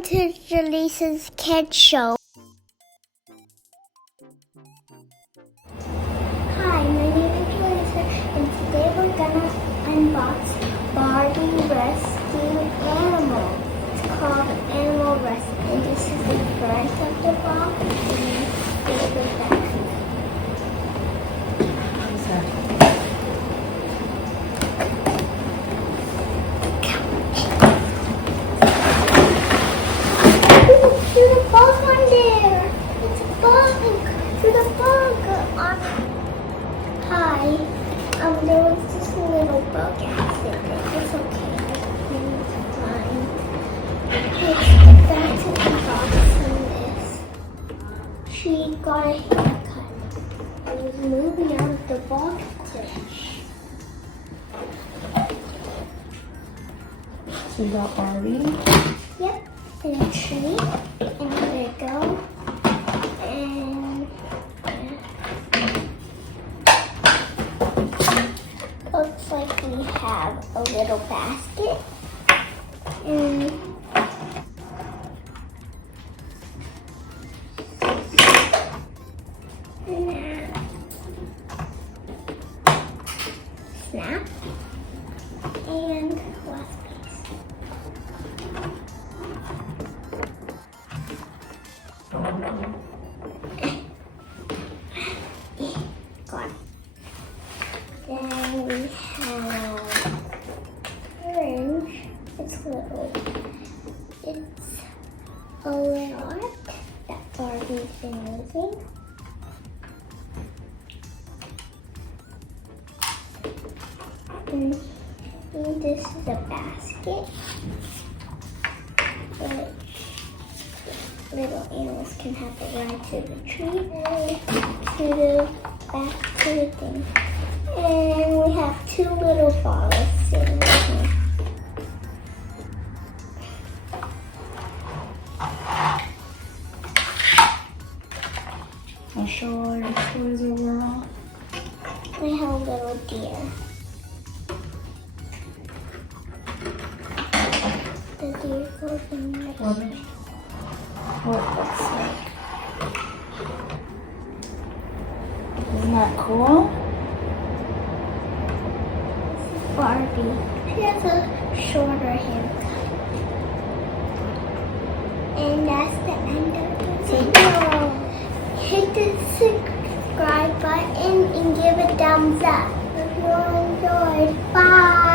Welcome to Jaleesa's Kids Show. Hi, my name is Jaleesa, and today we're gonna unbox Barbie Rescue Animal. It's called Animal Rescue, and this is the front of the box and the back. There's a bug on there. It's a bug. There's a bug on. Hi. There was this little bug accident. It's okay. It's fine. Let's get back to the box on this. She got a haircut. I was moving out of the box today. So you got Barbie? Yep. And a tree. And a Lego. And looks like we have a little basket. And snap. And last piece. Gone. Then we have orange. It's little. It's a lot that Barbie's been using. And this is a basket, which little animals can have a ride to the tree and to the back to the thing. And we have two little bottles sitting here. I'll show all your toys overall. We have a little deer. The deer goes in the What it looks like. Isn't that cool? Barbie. She has a shorter haircut. And that's the end of the video. Hit the subscribe button and give a thumbs up if you enjoyed. Bye.